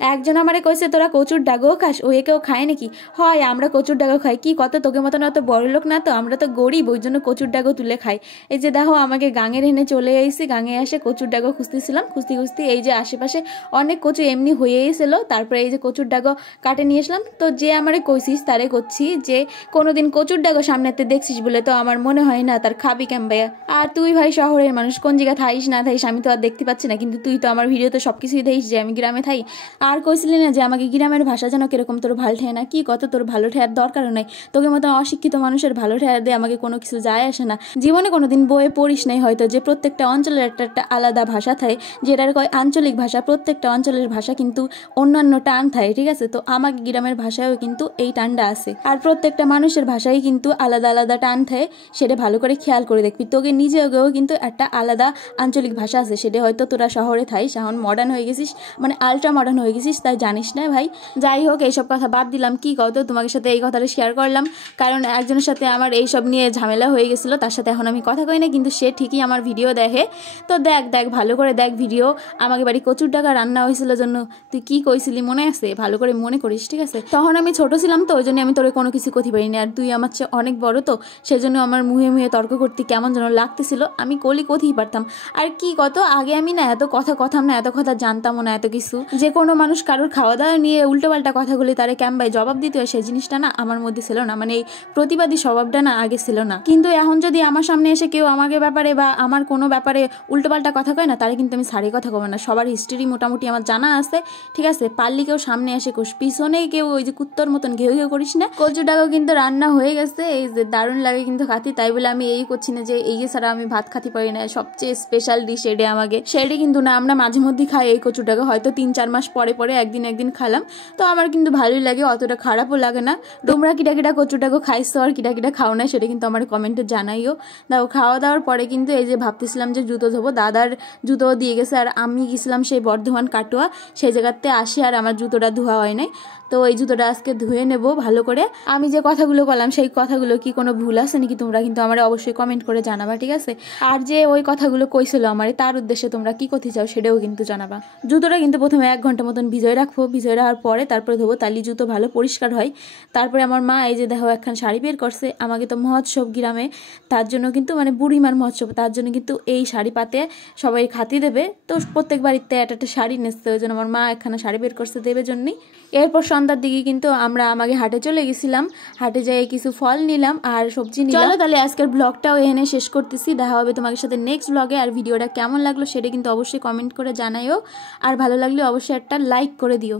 একজন আমারে কইছে তোরা কচুর ডাগও খাস, ওই কেউ খায় নাকি? হয় আমরা কচুর ডাগও খাই, কি কত তোকে মতন অত বড় লোক না তো, আমরা তো গরিব, ওই জন্য কচুর ডাগও তুলে খাই। এই যে দেখো আমাকে গাঙের হেনে চলে এসেছি, গাঙে এসে কচুর ডাগও খুঁজতেছিলাম, খুঁজতে খুঁজতে এই যে আশেপাশে অনেক কচু এমনি হয়েই ছিল, তারপরে এই যে কচুর ডাগও কাটে নিয়ে আসলাম। তো যে আমারে কইছিস তারে করছি যে কোনোদিন কচুর ডাগও সামনেতে দেখছিস বলে তো আমার মনে হয় না তার খাবি ক্যাম্বাইয়া। আর তুই ভাই শহরের মানুষ, কোন জায়গা থাইস না থাইস আমি তো আর দেখতে পাচ্ছি না, কিন্তু তুই তো আমার ভিডিওতে সবকিছুই দেখিস যে আমি গ্রামে থাই। আর কইছিলি না যে আমাকে গ্রামের ভাষা যেন কিরকম তোর ভালো ঠেয় না, কি কত তোর ভালো ঠেয়ার দরকারও নাই, তোকে মতো অশিক্ষিত মানুষের ভালো ঠেয়ার দিয়ে আমাকে কোনো কিছু যায় আসে না। জীবনে কোনোদিন বইয়ে পড়িস নাই হয়তো যে প্রত্যেকটা অঞ্চলের একটা একটা আলাদা ভাষা থাকে, যেটার কয় আঞ্চলিক ভাষা। প্রত্যেকটা অঞ্চলের ভাষা কিন্তু অন্যান্য টান থাকে, ঠিক আছে? তো আমাকে গ্রামের ভাষায়ও কিন্তু এই টানটা আছে, আর প্রত্যেকটা মানুষের ভাষায় কিন্তু আলাদা আলাদা টান থাকে, সেটা ভালো করে খেয়াল করে দেখবি। তোকে নিজেও কিন্তু একটা আলাদা আঞ্চলিক ভাষা আছে, সেটা হয়তো তোরা শহরে থাইস, এখন মডার্ন হয়ে গেছিস, মানে আলট্রা মডার্ন হয়ে গেছিস, তাই জানিস না ভাই। যাই হোক, এইসব কথা বাদ দিলাম, কি কত তোমাদের সাথে এই কথাটা শেয়ার করলাম, কারণ একজনের সাথে আমার এইসব নিয়ে ঝামেলা হয়ে গেছিলো, তার সাথে এখন আমি কথা কই না, কিন্তু সে ঠিকই আমার ভিডিও দেখে। তো দেখ ভালো করে দেখ ভিডিও। আমাকে বাড়ি কচুর ডাকা রান্না হয়েছিল জন্য তুই কি কইছিলি মনে আছে? ভালো করে মনে করিস, ঠিক আছে? তখন আমি ছোট ছিলাম তো, ওই জন্য আমি তোরে কোনো কিছু করতে পারিনি, আর তুই আমার চেয়ে অনেক বড় তো, সেজন্য আমার মুহে মুহে তর্ক করতে কেমন যেন লাগতেছিল, আমি কলি কথেই পারতাম। আর কি কত আগে আমি না এত কথাম না, এত কথা জানতামও না, এত কিছু যে কোনো মানুষ কারোর খাওয়া দাওয়া নিয়ে উল্টোপাল্টা কথাগুলি তারে ক্যাম্বাই জবাব দিতে হয়, সেই জিনিসটা না আমার মধ্যে ছিল না, মানে এই প্রতিবাদী স্বভাবটা না আগে ছিল না। কিন্তু এখন যদি আমার সামনে এসে কেউ আমাকে ব্যাপারে বা আমার কোনো ব্যাপারে উল্টোপাল্টা কথা কয় না, তারে কিন্তু আমি সারি কথা কব না। সবার হিস্ট্রি মোটামুটি আমার জানা আছে, ঠিক আছে? পারলি কেউ সামনে এসে কোষ, পিছনে কেউ ওই যে কুত্তর মতন ঘেউ ঘেউ করিস না। কচু ডাকাও কিন্তু রান্না হয়ে গেছে, এই যে দারুণ লাগে কিন্তু খাতি, তাই বলে আমি এই করছি না যে এই ছাড়া আমি ভাত খাতে পারি না, সবচেয়ে স্পেশাল ডিশ এটা আমাকে, সেটা কিন্তু না। আমরা মাঝে মধ্যে খাই এই কচু ডাকা, হয়তো 3-4 মাস পরে পরে একদিন খালাম, তো আমার কিন্তু ভালোই লাগে, অতটা খারাপও লাগে না। তোমরা কিটা কচু ডাকা খাইছো আর কিটা খাও না, সেটা কিন্তু আমার কমেন্টে জানাইও। দেখো খাওয়া দাওয়ার পরে কিন্তু এই যে ভাবতেছিলাম যে জুতো ধোবো, দাদার জুতো দিয়ে গেছে, আর আমি গেছিলাম সেই বর্ধমান কাটোয়া, সেই জায়গাতে আসি আর আমার জুতোটা ধোয়া হয় নাই, তো এই জুতোটা আজকে ধুয়ে নেব ভালো করে। আমি যে কথাগুলো বললাম সেই কথাগুলো কি কোনো ভুল আছে নাকি তোমরা কিন্তু আমার অবশ্যই কমেন্ট করে জানাবা, ঠিক আছে? আর যে ওই কথাগুলো কইছিল আমার, তার উদ্দেশ্যে তোমরা কি করতে চাও সেটাও কিন্তু জানাবা। জুতোটা কিন্তু প্রথমে 1 ঘন্টা মতন ভিজিয়ে রাখবো, ভিজিয়ে রাখার পরে তারপরে ধোবো, তালি জুতো ভালো পরিষ্কার হয়। তারপরে আমার মা এই যে দেখো একখান শাড়ি বের করছে, আমাকে তো মহোৎসব গ্রামে, তার জন্য কিন্তু মানে বুড়িমার মহোৎসব, তার জন্য কিন্তু এই শাড়ি পাতে সবাই খাতি দেবে, তো প্রত্যেক বাড়িতে একটা শাড়ি নেচতে, ওই জন্য আমার মা একখানা শাড়ি বের করছে দেবে জন্যই। এরপর সন্ধ্যার দিকে কিন্তু আমরা আমাকে হাটে চলে গেছিলাম, হাটে যাই কিছু ফল নিলাম আর সবজি নিলাম। চলো তাহলে আজকের ব্লগটাও এখানে শেষ করতেছি, দেখা হবে তোমাদের সাথে নেক্সট ব্লগে। আর ভিডিওটা কেমন লাগলো সেটা কিন্তু অবশ্যই কমেন্ট করে জানাইও, আর ভালো লাগলে অবশ্যই একটা লাইক করে দিও।